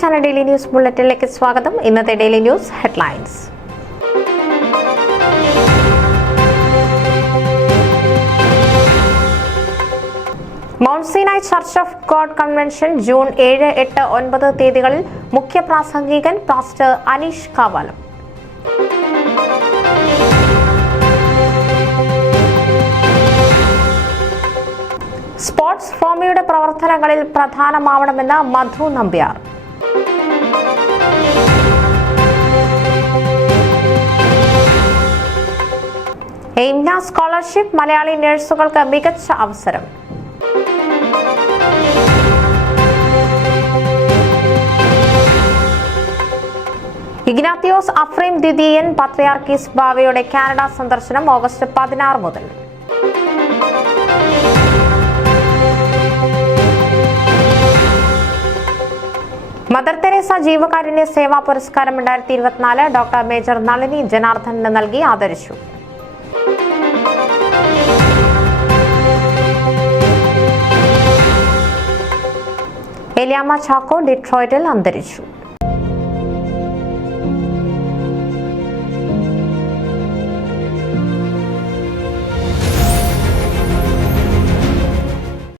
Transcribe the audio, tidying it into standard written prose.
Channel daily news ബുള്ളറ്റിനിലേക്ക് സ്വാഗതം. ഇന്നത്തെ daily news headlines. Mount Sinai church of God convention June 7, 8, 9 തീയതികളിൽ മുഖ്യ പ്രാസംഗികൻ പാസ്റ്റർ അനീഷ് കാവാലം. സ്പോർട്സ് ഫോമിയുടെ പ്രവർത്തനങ്ങളിൽ പ്രധാനമാവണമെന്ന് മധു നമ്പ്യാർ. എയിംന സ്കോളർഷിപ്പ് മലയാളി നഴ്സുകൾക്ക് മികച്ച അവസരം. ഇഗ്നാത്തിയോസ് അഫ്രീം ദ്വിതീയൻ പത്രിയാർക്കീസ് ബാവയുടെ കാനഡ സന്ദർശനം ഓഗസ്റ്റ് 16 മുതൽ. മദർ തെരേസ ജീവകാരുണ്യ സേവാ പുരസ്കാരം 2024 ഡോക്ടർ മേജർ നളിനി ജനാർദ്ദനന് നൽകി ആദരിച്ചു. എലിയാമ്മ ചാക്കോ ഡിട്രോയിറ്റിൽ അന്തരിച്ചു.